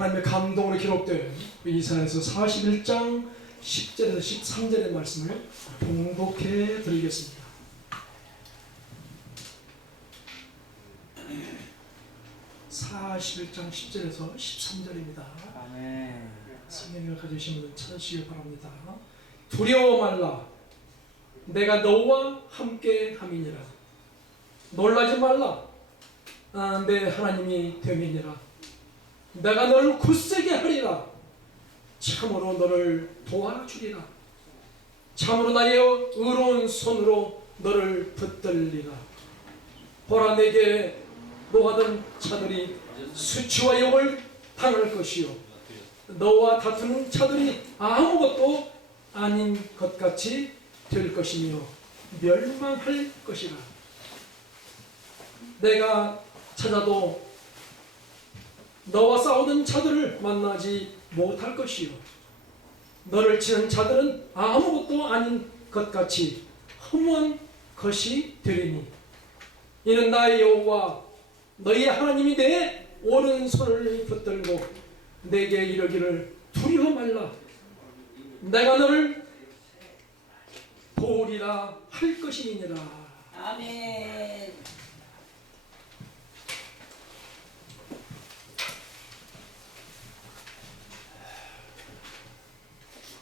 하나님의 감동으로 기록된 이사야서 41장 10절에서 13절의 말씀을 봉독해 드리겠습니다. (41장 10절에서 13절입니다) 아멘. 성경을 가지신 분은 찾으시길 바랍니다. 두려워 말라, 내가 너와 함께 함이니라. 놀라지 말라, 내 하나님이 됨이니라. 내가 너를 굳세게 하리라. 참으로 너를 도와주리라. 참으로 나의 의로운 손으로 너를 붙들리라. 보라, 내게 노하던 자들이 수치와 욕을 당할 것이요, 너와 다투는 자들이 아무것도 아닌 것 같이 될 것이며 멸망할 것이라. 내가 찾아도 너와 싸우던 자들을 만나지 못할 것이요, 너를 치는 자들은 아무것도 아닌 것 같이 허무한 것이 되리니, 이는 나의 여호와 너희 하나님이 내 오른손을 붙들고 내게 이르기를 두려워 말라, 내가 너를 도우리라 할 것이니라. 아멘.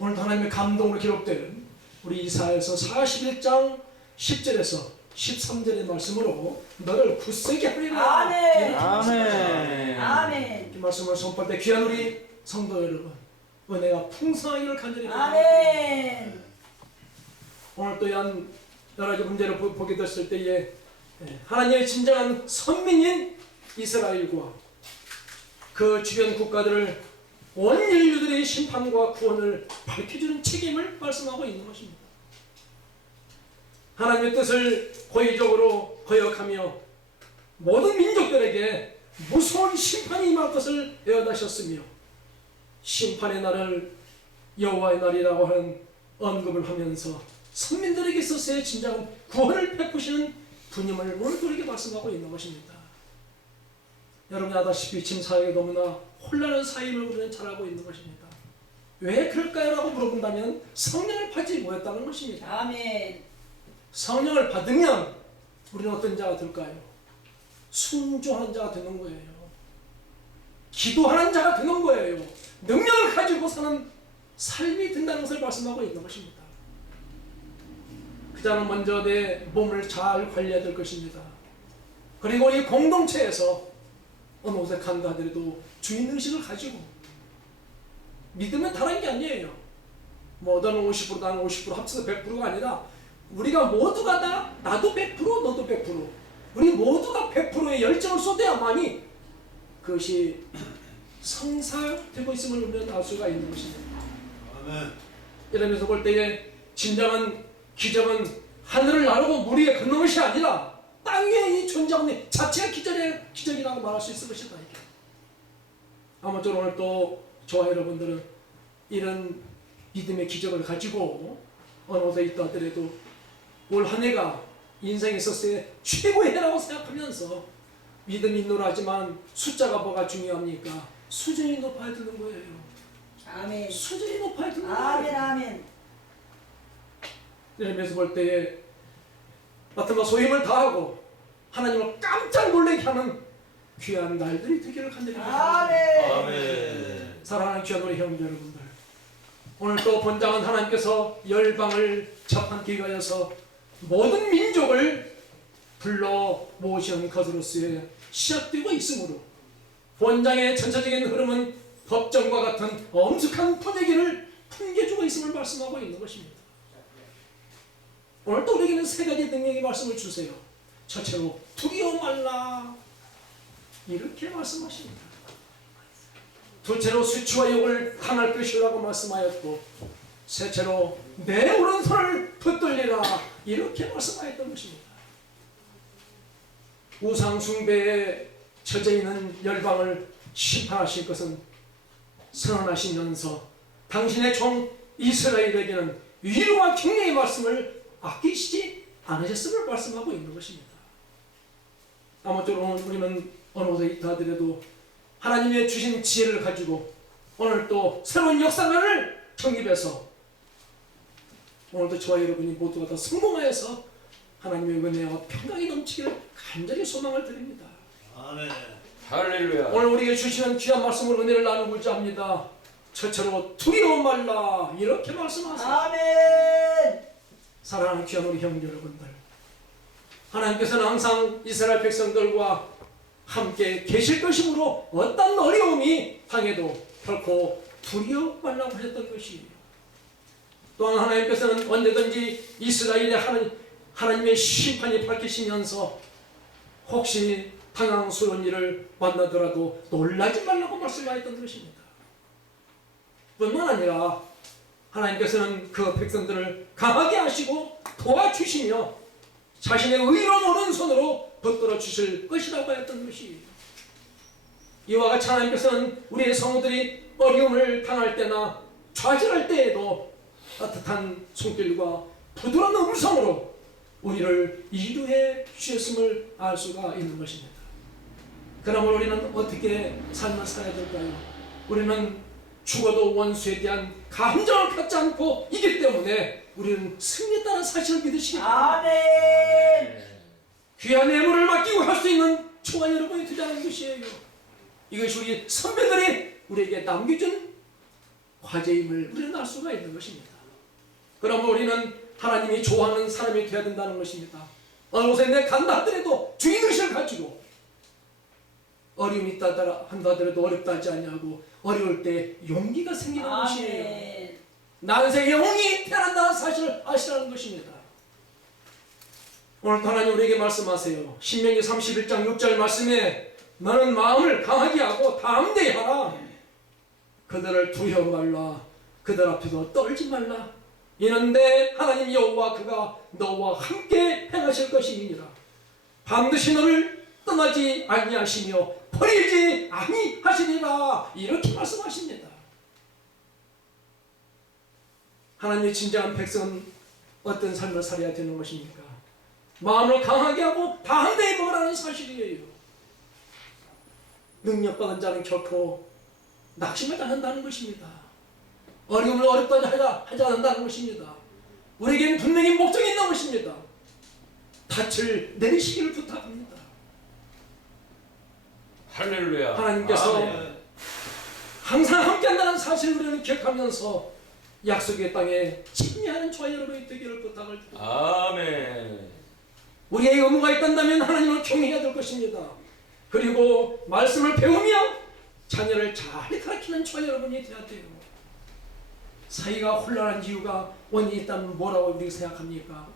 오늘 하나님의 감동으로 기록된 우리 이사야서 41장 10절에서 13절의 말씀으로 너를 굳세게 하리라. 아멘. 아멘. 아멘. 이 말씀을 손발 때 귀한 우리 성도 여러분, 은혜가 풍성하기를 간절히 아멘. 오늘 또한 여러 가지 문제를 보게 됐을 때에 하나님의 진정한 선민인 이스라엘과 그 주변 국가들을 온 인류들의 심판과 구원을 밝혀주는 책임을 말씀하고 있는 것입니다. 하나님의 뜻을 고의적으로 거역하며 모든 민족들에게 무서운 심판이 임할 것을 예언하셨으며, 심판의 날을 여호와의 날이라고 하는 언급을 하면서 선민들에게 있어서의 진정한 구원을 베푸시는 분임을 오늘 우리에게 말씀하고 있는 것입니다. 여러분이 아다시피 지금 사회가 너무나 혼란한 사회를 우리는 잘 알고 있는 것입니다. 왜 그럴까요? 라고 물어본다면 성령을 받지 못했다는 것입니다. 아멘. 성령을 받으면 우리는 어떤 자가 될까요? 순종하는 자가 되는 거예요. 기도하는 자가 되는 거예요. 능력을 가지고 사는 삶이 된다는 것을 말씀하고 있는 것입니다. 그 자는 먼저 내 몸을 잘 관리해야 될 것입니다. 그리고 이 공동체에서 어느 곳에 간다 하더라도 주인의식을 가지고, 믿으면 다른 게 아니에요. 뭐 너는 50% 나는 50% 합쳐서 100%가 아니라 우리가 모두가 다, 나도 100% 너도 100%, 우리 모두가 100%의 열정을 쏟아야만이 그것이 성사되고 있음을 우리는 알 수가 있는 것입니다. 아멘. 이러면서 볼 때에 진정한 기적은 하늘을 나르고 물 위에 걷는 것이 아니라 땅 위에 이 존재하는 자체가 기적이라고 말할 수 있을 것이다. 이게. 아무쪼록 오늘 또 저와 여러분들은 이런 믿음의 기적을 가지고 어느 곳에 있다 하더라도 올 한 해가 인생에 있어서의 최고의 해라고 생각하면서 믿음이 있노라지만 숫자가 뭐가 중요합니까? 수준이 높아야 되는 거예요. 아멘. 수준이 높아야 되는 거예요. 아멘. 아멘. 이러면서 볼 때에 마땅한 소임을 다하고 하나님을 깜짝 놀라게 하는 귀한 날들이 되기를 간절히 바랍니다. 아멘. 아멘. 사랑하는 귀한 우리 형제 여러분들, 오늘 또 본장은 하나님께서 열방을 접한 기가여서 모든 민족을 불러 모으신 것으로서의 시작되고 있으므로 본장의 전체적인 흐름은 법정과 같은 엄숙한 분위기를 풍겨주고 있음을 말씀하고 있는 것입니다. 오늘 또 우리에게는 세 가지 능력의 말씀을 주세요. 첫째로 두려워 말라, 이렇게 말씀하십니다. 둘째로 수치와 욕을 당할 것이라고 말씀하였고, 셋째로 내 오른손을 붙들리라, 이렇게 말씀하였던 것입니다. 우상 숭배에 처져 있는 열방을 심판하실 것은 선언하시면서 당신의 종 이스라엘에게는 위로와 격려의 말씀을 아끼시지 않으셨음을 말씀하고 있는 것입니다. 아무쪼록 우리는 어느 곳에 있다 하더라도 하나님의 주신 지혜를 가지고 오늘 또 새로운 역사관을 정립해서 오늘도 저와 여러분이 모두가 다 성공하여서 하나님의 은혜와 평강이 넘치기를 간절히 소망을 드립니다. 아멘. 할렐루야. 오늘 우리에게 주시는 귀한 말씀으로 은혜를 나누고자 합니다. 첫째로 두려워 말라 이렇게 말씀하세요. 아멘. 사랑하는 귀한 우리 형제 여러분들, 하나님께서는 항상 이스라엘 백성들과 함께 계실 것이므로 어떤 어려움이 당해도 결코 두려워 말라고 하셨던 것이에요. 또한 하나님께서는 언제든지 이스라엘의 하나님의 심판이 밝히시면서 혹시 당황스러운 일을 만나더라도 놀라지 말라고 말씀하셨던 것입니다. 뿐만 아니라 하나님께서는 그 백성들을 강하게 하시고 도와주시며 자신의 의로운 오른손으로 붙들어 주실 것이라고 했던 것이에요. 이와 같이 하나님께서는 우리의 성도들이 어려움을 당할 때나 좌절할 때에도 따뜻한 손길과 부드러운 음성으로 우리를 위로해 주셨음을 알 수가 있는 것입니다. 그러므로 우리는 어떻게 삶을 살아야 될까요? 우리는 죽어도 원수에 대한 감정을 갖지 않고 있기 때문에 우리는 승리에 따른 사실을 믿으시기 바랍니다. 아멘. 귀한 예물을 맡기고 할 수 있는 저와 여러분이 되자는 것이에요. 이것이 우리 선배들이 우리에게 남겨준 과제임을 우리는 알 수가 있는 것입니다. 그러므로 우리는 하나님이 좋아하는 사람이 되어야 된다는 것입니다. 어느 곳에 내 간다 하더라도 주인의식을 가지고 어려움이 있다 한다 하더라도 어렵다 하지 아니하고 어려울 때 용기가 생기는 것이에요. 아멘. 난세 영웅이 태어난다는 사실을 아시라는 것입니다. 오늘 하나님 우리에게 말씀하세요. 신명기 31장 6절 말씀에 너는 마음을 강하게 하고 담대히 하라. 그들을 두려워 말라. 그들 앞에서 떨지 말라. 이는데 하나님 여호와 그가 너와 함께 행하실 것이니라. 반드시 너를 떠나지 아니하시며 버리지 아니하시리라. 이렇게 말씀하십니다. 하나님의 진정한 백성은 어떤 삶을 살아야 되는 것입니까? 마음을 강하게 하고 담대히 먹으라는 사실이에요. 능력받은 자는 결코 낙심하지 않는다는 것입니다. 어려움을 어렵다 하지 않는다는 것입니다. 우리에게는 분명히 목적이 있는 것입니다. 닻을 내리시기를 부탁합니다. 할렐루야. 하나님께서 아멘. 항상 함께한다는 사실을 우리는 기억하면서 약속의 땅에 침례하는 저와 여러분이 되기를 부탁을 드립니다. 아멘. 우리의 의무가 있단다면 하나님을 경외해야 될 것입니다. 그리고 말씀을 배우며 자녀를 잘 가르치는 저와 여러분이 되어야 돼요. 사이가 혼란한 이유가 원인이 있다면 뭐라고 우리가 생각합니까?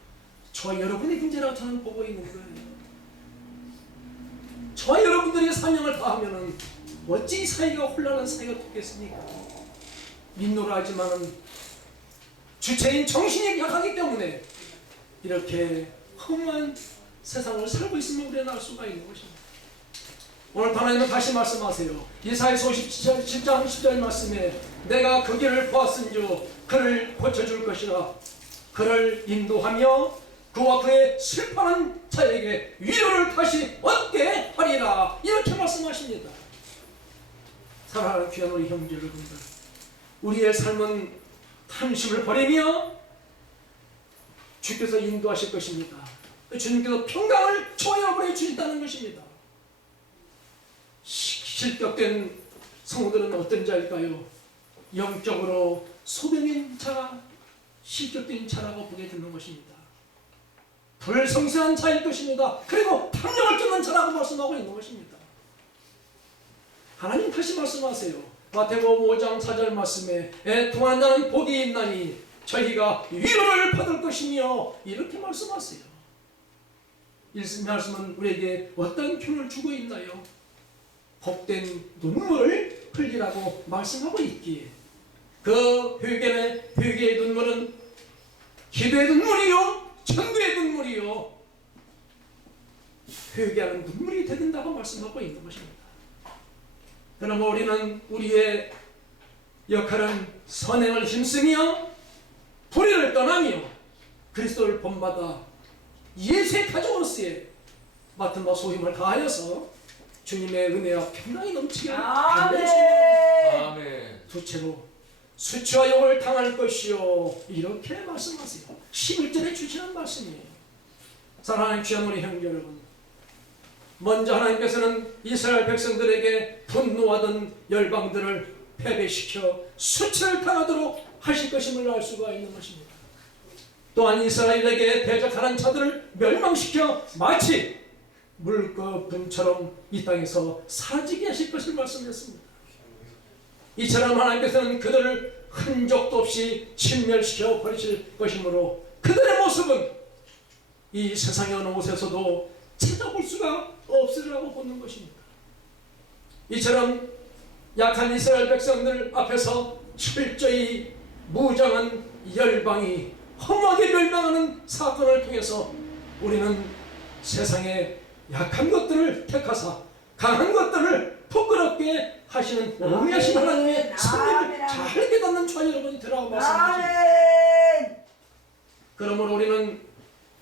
저와 여러분의 문제라고 저는 보고 있는 거예요. 저와 여러분들이 사명을 다하면 어찌 사이가 혼란한 사이가 되겠습니까? 민노라하지만은 주체인 정신이 약하기 때문에 이렇게 험한 세상을 살고 있음을 우리는 알 수가 있는 것입니다. 오늘 하나님은 다시 말씀하세요. 이사야서 57장 10절 말씀에 내가 그 길을 보았은즉 그를 고쳐줄 것이라. 그를 인도하며 그와 그의 슬퍼하는 자에게 위로를 다시 얻게 하리라. 이렇게 말씀하십니다. 사랑하는 귀한 우리 형제 여러분들, 우리의 삶은 탐심을 버리며 주께서 인도하실 것입니다. 주님께서 평강을 저와 여러분에게 주신다는 것입니다. 실격된 성도들은 어떤 자일까요? 영적으로 소변인 자가 실격된 자라고 보게 되는 것입니다. 불성실한 자일 것입니다. 그리고 탐욕을 쫓는 자라고 말씀하고 있는 것입니다. 하나님 다시 말씀하세요. 마태복음 5장 4절 말씀에 애통하는 자는 복이 있나니 저희가 위로를 받을 것이며 이렇게 말씀하세요. 이 말씀은 우리에게 어떤 교훈을 주고 있나요? 복된 눈물을 흘리라고 말씀하고 있기에 그 회개의 눈물은 기도의 눈물이요 전도의 눈물이요 회개하는 눈물이 된다고 말씀하고 있는 것입니다. 그러므로 우리는 우리의 역할은 선행을 힘쓰며 불의를 떠나며 그리스도를 본받아 예수의 가족으로서의 맡은 바 소임을 다하여서 주님의 은혜와 평강이 넘치게 아멘. 아멘. 두째로 수치와 욕을 당할 것이요 이렇게 말씀하세요. 11절에 주시는 말씀이에요. 사랑하는 귀한 우리 형제 여러분, 먼저 하나님께서는 이스라엘 백성들에게 분노하던 열방들을 패배시켜 수치를 당하도록 하실 것임을 알 수가 있는 것입니다. 또한 이스라엘에게 대적하는 자들을 멸망시켜 마치 물거분처럼 이 땅에서 사라지게 하실 것을 말씀하셨습니다. 이처럼 하나님께서는 그들을 흔적도 없이 진멸시켜 버리실 것이므로 그들의 모습은 이 세상의 어느 곳에서도 찾아볼 수가 없으리라고 보는 것입니다. 이처럼 약한 이스라엘 백성들 앞에서 철저히 무장한 열방이 험하게 멸망하는 사건을 통해서 우리는 세상의 약한 것들을 택하사 강한 것들을 부끄럽게 하시는 오묘하신 하나님의 섭리를 잘 깨닫는 저와 여러분이 되라고 말씀하십니다. 아멘. 그러므로 우리는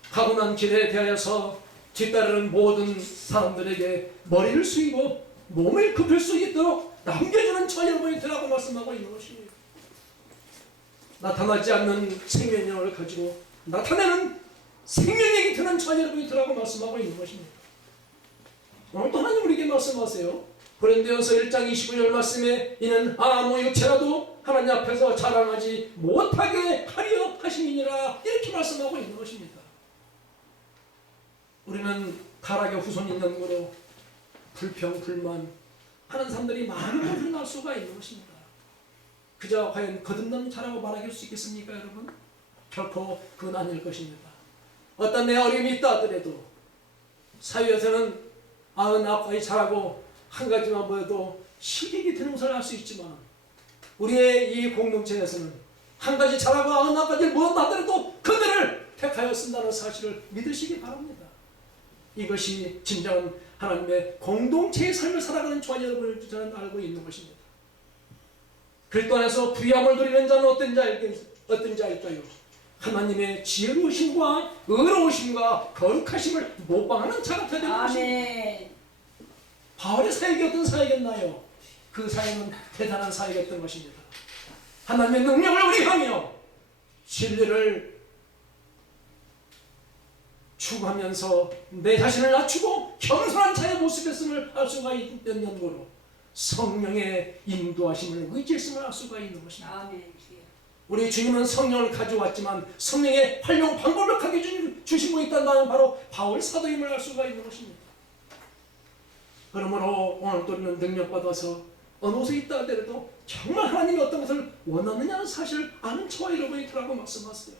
가고난 길에 대하여서 뒤따르는 모든 사람들에게 머리를 숙이고 몸을 굽힐 수 있도록 남겨주는 저와 여러분이 되라고 말씀하고 있는 것입니다. 나타나지 않는 생명력을 가지고 나타내는 생명력이 드는 저와 여러분이 되라고 말씀하고 있는 것입니다. 오늘 또 하나님 우리에게 말씀하세요. 고린도전서 1장 29절 말씀에 이는 아무 육체라도 하나님 앞에서 자랑하지 못하게 하려 하심이니라 이렇게 말씀하고 있는 것입니다. 우리는 타락의 후손이 있는 거로 불평, 불만 하는 사람들이 많은 것을 날 수가 있는 것입니다. 그저 과연 거듭난 자라고 말할 수 있겠습니까 여러분? 결코 그건 아닐 것입니다. 어떤 내 어려움이 있다 하더라도 사회에서는 99가지 잘하고 한 가지만 보여도 실익이 되는 것을 알 수 있지만 우리의 이 공동체에서는 한 가지 잘하고 99가지를 못한다 하더라도 그들을 택하여 쓴다는 사실을 믿으시기 바랍니다. 이것이 진정한 하나님의 공동체의 삶을 살아가는 저와 여러분을 저는 알고 있는 것입니다. 그리스도 안에서 부유함을 누리는 자는 어떤지 알까요? 하나님의 지혜로우심과 의로우심과 거룩하심을 모방하는 자가 되는 것입니다. 바울의 사역이 어떤 사역이었나요? 그 사역은 대단한 사역이었던 것입니다. 하나님의 능력을 우리하며 진리를 추구하면서 내 자신을 낮추고 겸손한 자의 모습이었음을 알 수가 있는 거로 성령의 인도하심을 의지했음을 알 수가 있는 것입니다. 우리 주님은 성령을 가져왔지만 성령의 활용 방법을 가르쳐주시고 있다는 바로 바울 사도임을 알 수가 있는 것입니다. 그러므로 오늘 우리는 능력받아서 어느 곳에 있다 하더라도 정말 하나님이 어떤 것을 원하느냐는 사실을 아는 저와 여러분이 되라고 말씀하세요.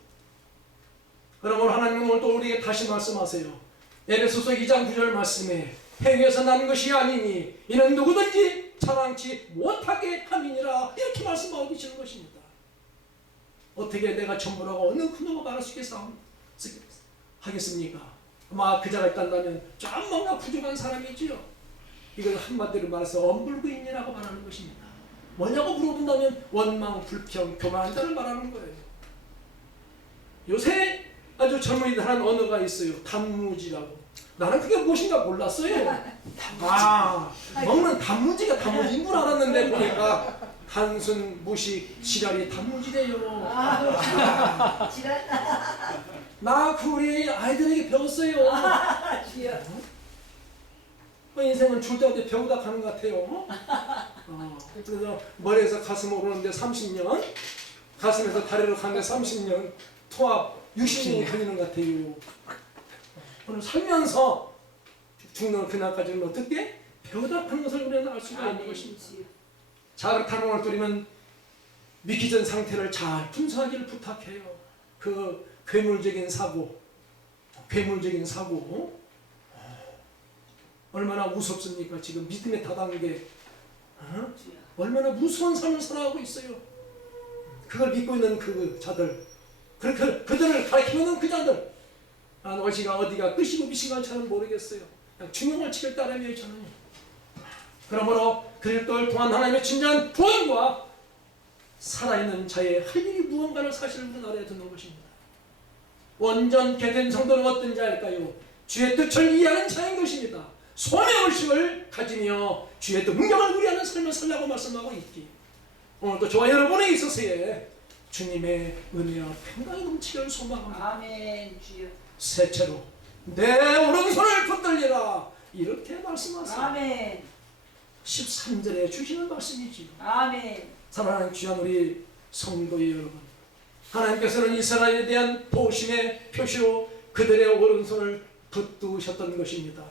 그러므로 하나님은 오늘 또 우리에게 다시 말씀하세요. 에베소서 2장 9절 말씀에 행위에서 난 것이 아니니 이는 누구든지 자랑치 못하게 함이니라 이렇게 말씀하고 계시는 것입니다. 어떻게 내가 전부라고 어느 큰놈을 말할 수 하겠습니까? 아마 그 자가 있다면 좀 뭔가 부족한 사람이지요. 이걸 한마디로 말해서 엄불구인이라고 말하는 것입니다. 뭐냐고 물어본다면 원망, 불평, 교만한 자를 말하는 거예요. 요새 아주 젊은이들 하는 언어가 있어요. 단무지라고. 나는 그게 무엇인가 몰랐어요. 먹는 단무지가 단무지인 줄 알았는데 보니까 단순, 무식, 지랄이 단무지래요. 나 그 우리 아이들에게 배웠어요. 인생은 줄 때마다 배우다 가는 것 같아요. 그래서 머리에서 가슴으로 오르는데 30년, 가슴에서 다리로 가는데 30년, 토합 60년이 걸리는 것 같아요. 오늘 살면서 죽는 그날까지는 어떻게 배우다 가는 것을 우리는 알 수가 있는 것입니다. 자, 그렇다면 오늘 우리는 믿기 전 상태를 잘 분석하기를 부탁해요. 그 괴물적인 사고, 얼마나 무섭습니까? 지금 믿음의 다단계, 얼마나 무서운 삶을 살아가고 있어요. 그걸 믿고 있는 그 자들, 그들을 가르치는 그 자들, 어디가 끝이고 미신가 저는 모르겠어요. 그냥 중용을 치길 따르며 저는. 그러므로 그리스도를 통한 하나님의 진정한 구원과 살아있는 자의 할 일이 무언가를 사실을 우리는 알아야 되는 것입니다. 온전케 된 성도는 어떤지 알까요? 주의 뜻을 이해하는 자인 것입니다. 소명의식을 가지며 주의 능력을 누리하는 삶을 살라고 말씀하고 있기. 오늘도 저와 여러분에 있어서의 주님의 은혜와 평강이 넘치기를 소망합니다. 아멘. 주여. 셋째로 내 오른손을 붙들리라 이렇게 말씀하세요. 아멘. 13절에 주시는 말씀이지요. 아멘. 사랑하는 귀한 우리 성도의 여러분, 하나님께서는 이스라엘에 대한 보심의 표시로 그들의 오른손을 붙드셨던 것입니다.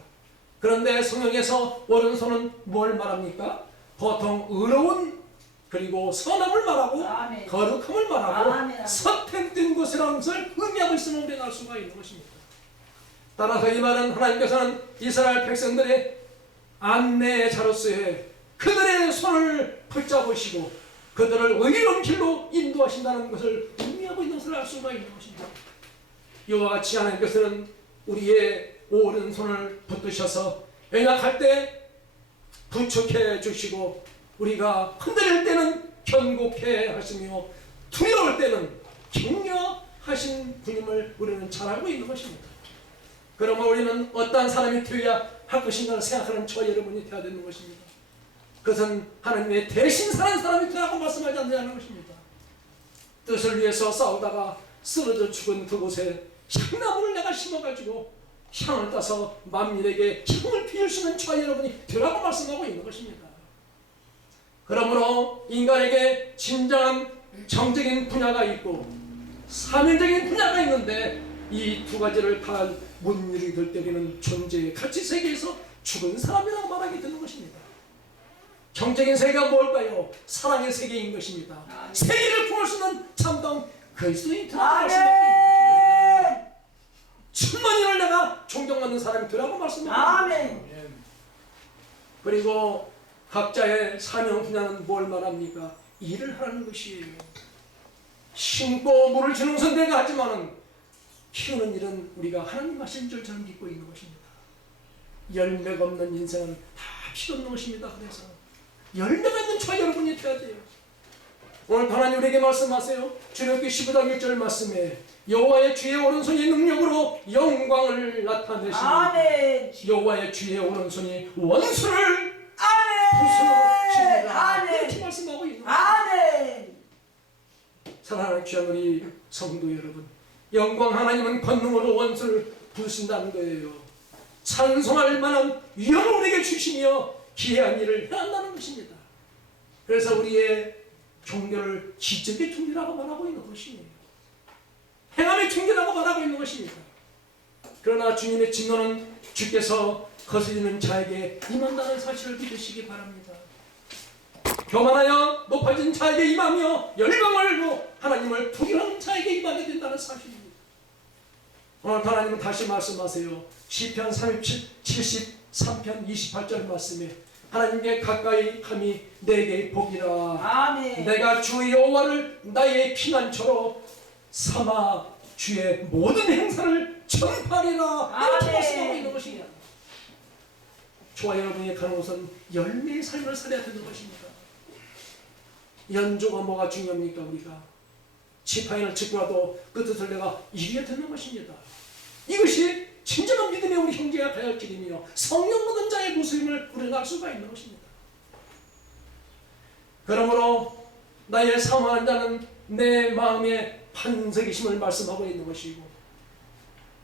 그런데 성경에서 오른손은 뭘 말합니까? 보통 의로운 그리고 선함을 말하고 아멘. 거룩함을 말하고 아멘. 선택된 것이라는 것을 의미하고 있음을 우리가 알 수가 있는 것입니다. 따라서 이 말은 하나님께서는 이스라엘 백성들의 안내의 자로서의 그들의 손을 붙잡으시고 그들을 의로운 길로 인도하신다는 것을 의미하고 있는 것을 알 수가 있는 것입니다. 이와 같이 하나님께서는 우리의 오른손을 붙드셔서 연약할 때 부축해 주시고 우리가 흔들릴 때는 견고해 하시며 두려울 때는 격려하신 분임을 우리는 잘 알고 있는 것입니다. 그러면 우리는 어떠한 사람이 되어야 할 것인가를 생각하는 저 여러분이 되어야 되는 것입니다. 그것은 하나님의 대신 사는 사람이 되라고 말씀하지 않느냐는 것입니다. 뜻을 위해서 싸우다가 쓰러져 죽은 그곳에 향나무를 내가 심어가지고 향을 따서 만민에게 힘을 피울 수 있는 저와 여러분이 되라고 말씀하고 있는 것입니다. 그러므로 인간에게 진정한 정적인 분야가 있고 사명적인 분야가 있는데 이 두 가지를 다 못 이루게 될 때에는 존재의 가치 세계에서 죽은 사람이라고 말하게 되는 것입니다. 정적인 세계가 뭘까요? 사랑의 세계인 것입니다. 아멘. 세계를 구할 수 있는 참다운 그리스도인 되라고 말씀하고 아멘. 천만인을 내가 존경받는 사람이 되라고 말씀하고 아멘. 그리고 각자의 사명 분야는 뭘 말합니까? 일을 하라는 것이에요. 심고 물을 주는 것은 내가 하지만은 키우는 일은 우리가 하나님 하신 줄 저는 믿고 있는 것입니다. 열매가 없는 인생은 다 필요 없는 것입니다. 그래서 열매가 있는 저와 여러분이 되어야 돼요. 오늘 하나님 우리에게 말씀하세요. 출애굽기 15장 1절 말씀에 여호와의 주의 오른손이 능력으로 영광을 나타내시니 아멘. 여호와의 주의 오른손이 원수를 아멘. 부수시리라 아멘. 이렇게 말씀하고 있는 거예요. 아멘. 사랑하는 귀한 우리 성도 여러분, 영광 하나님은 권능으로 원수를 부수신다는 거예요. 찬송할 만한 위엄을 우리에게 주시며 기이한 일을 해한다는 것입니다. 그래서 우리의 종교를 기적의 종교라고 말하고 있는 것이에요. 행함의 종교라고 말하고 있는 것입니다. 그러나 주님의 진노는 주께서 거스리는 자에게 임한다는 사실을 믿으시기 바랍니다. 교만하여 높아진 자에게 임하며 열방을 하나님을 부인하는 자에게 임하게 된다는 사실입니다. 오늘 하나님은 다시 말씀하세요. 시편 73편 28절 말씀에 하나님께 가까이 함이 내게 복이라. 아멘. 내가 주 여호와를 나의 피난처로 삼아 주의 모든 행사를 전파하리라. 이렇게 아멘. 말씀하고 있는 것입니다. 저와 여러분이 가는 곳은 열매의 삶을 살아야 되는 것입니다. 연조가 뭐가 중요합니까? 우리가 지팡이를 짚고라도 그 뜻을 내가 이루어야 되는 것입니다. 이것이 진정한 믿음의 우리 형제가 가야 할 길이며 성령 받은 자의 모습임을 우리는 알 수가 있는 것입니다. 그러므로 나의 사모하는 자는 내 마음의 반석이심을 말씀하고 있는 것이고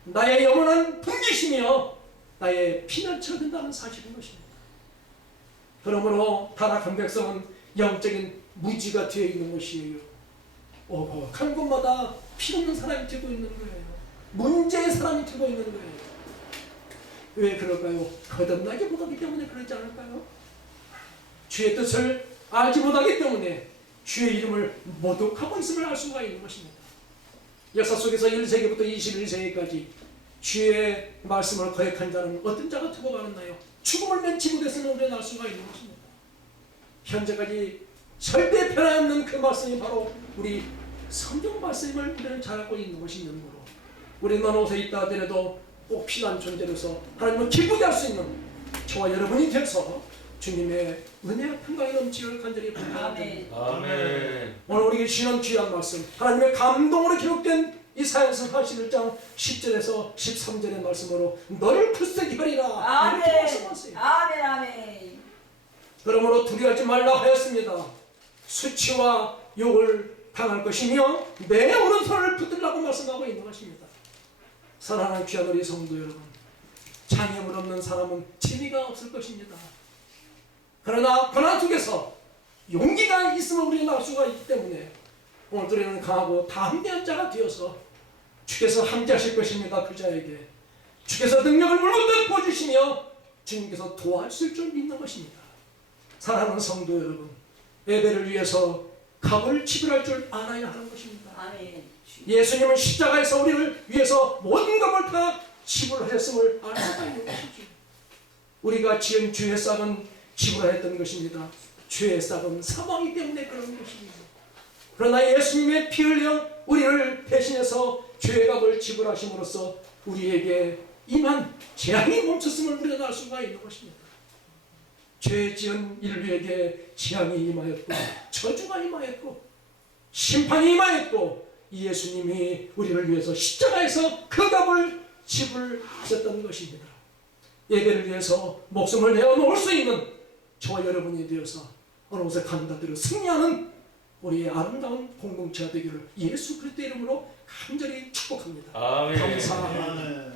나의 영원한 분기심이여 나의 피난처가 된다는 사실인 것입니다. 그러므로 타락한 백성은 영적인 무지가 되어 있는 것이에요. 간 곳마다 필요없는 사람이 되고 있는 거예요. 문제의 사람이 되고 있는 거예요. 왜 그럴까요? 거듭나지 못하기 때문에 그러지 않을까요? 주의 뜻을 알지 못하기 때문에 주의 이름을 모독하고 있음을 알 수가 있는 것입니다. 역사 속에서 1세기부터 21세기까지 주의 말씀을 거역한 자는 어떤 자가 두고 가는나요? 죽음을 면치 못했음을 우리는 알 수가 있는 것입니다. 현재까지 절대 변함이 없는 그 말씀이 바로 우리 성경 말씀을 우리는 잘 알고 있는 것이 있는 거로 우리 먼 곳에 있다 하더라도 꼭 필요한 존재로서 하나님을 기쁘게 할 수 있는 저와 여러분이 되어서 주님의 은혜와 평강이 넘치기를 간절히 바랍니다. 아멘. 오늘 우리에게 주시는 귀한 말씀 하나님의 감동으로 기록된 이사야서 41장 10절에서 13절의 말씀으로 너를 굳세게 하리라 이렇게 아멘. 말씀하세요. 아멘. 아멘. 그러므로 두려워하지 말라 하였습니다. 수치와 욕을 당할 것이며 내 오른손을 붙들라고 말씀하고 있는 것입니다. 사랑하는 귀한 우리 성도 여러분, 장애물 없는 사람은 재미가 없을 것입니다. 그러나 고난 속에서 용기가 있으면 우리가 나올 수가 있기 때문에 오늘 우리는 강하고 담대한 자가 되어서 주께서 함께하실 것입니다. 그 자에게 주께서 능력을 물건들 부어주시며 주님께서 도와주실 줄 믿는 것입니다. 사랑하는 성도 여러분, 예배를 위해서 값을 지불할 줄 알아야 하는 것입니다. 아멘. 예수님은 십자가에서 우리를 위해서 모든 값을 다 지불하셨음을 알 수가 있는 것이죠. 우리가 지은 죄의 싹은 지불하였던 것입니다. 죄의 싹은 사망이기 때문에 그런 것입니다. 그러나 예수님의 피 흘려 우리를 대신해서 죄의 값을 지불하심으로써 우리에게 임한 재앙이 멈췄음을 우리가 알 수가 있는 것입니다. 죄 지은 인류에게 재앙이 임하였고 저주가 임하였고 심판이 임하였고 예수님이 우리를 위해서 십자가에서 그 값을 지불하셨던 것입니다. 예배를 위해서 목숨을 내어놓을 수 있는 저와 여러분이 되어서 어느 곳에 간다대로 승리하는 우리의 아름다운 공동체가 되기를 예수 그리스도의 이름으로 간절히 축복합니다. 아멘. 감사합니다. 아멘.